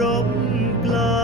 ร่มกลา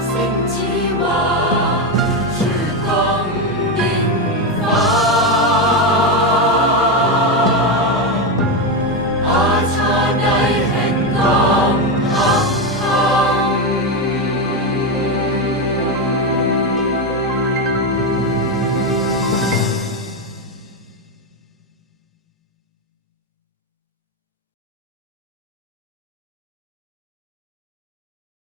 星子话，树光年华，阿茶你行多。